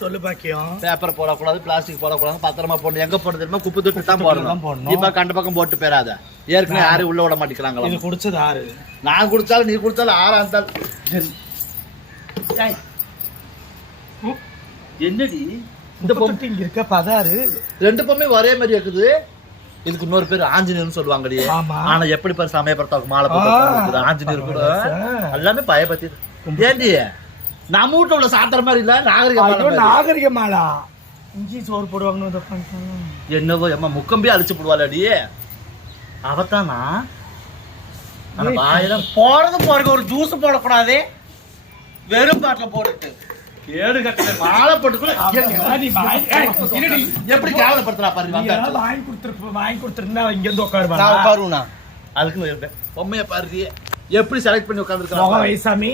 சொல்லு பாக்கியம். பேப்பர் போடக்கூடாது, பிளாஸ்டிக் போடக்கூடாது, பத்திரமா போடணும். எங்க போடுறது தெரியுமா? குப்பை தொட்டி தான் போடணும். இப்ப கண்ட பக்கம் போட்டு போயிடாத. ஏற்கனவே யாரும் உள்ள விட மாட்டேங்கிறாங்களா? இது குடிச்சது ஆறு. நான் குடிச்சாலும் நீ குடிச்சாலும் ஆறா இருந்தாலும் என்னடி இந்த பொம்மை இங்க இருக்க 16 ரெண்டு பொம்மை ஒரே மாதிரி இருக்குது. இதுக்கு இன்னொரு பேர் ஆஞ்சநேயர்னு சொல்லுவாங்கடி. ஆனா எப்படி பாரு சமயபுரத்தாக்கு மாலை போட்டு ஆஞ்சநேயர் கூட எல்லாமே பயபத்தி. ஏண்டி நம்ம வீட்டுல உள்ள சாத்திர மாதிரி இல்ல நாகரிக மாலா இஞ்சி சோறு போடுவாங்கன்னு என்னவோ எம்மா முக்கம்பே அழிச்சு போடுவாளடி அவத்தானா. போறது போறதுக்கு ஒரு ஜூஸ் போடக்கூடாது, வெறும் பாட்டில போட்டுட்டு கேடு கட்டல மாலை போட்டுக்குள்ள எப்படி கேவலப்படுத்துறா பாரு. வாங்கி கொடுத்துருந்தா இங்க இருந்து உட்காருவா. அதுக்கு பொம்மைய பாரு எப்படி செலக்ட் பண்ணி உட்காந்துருக்கா வயசாமி.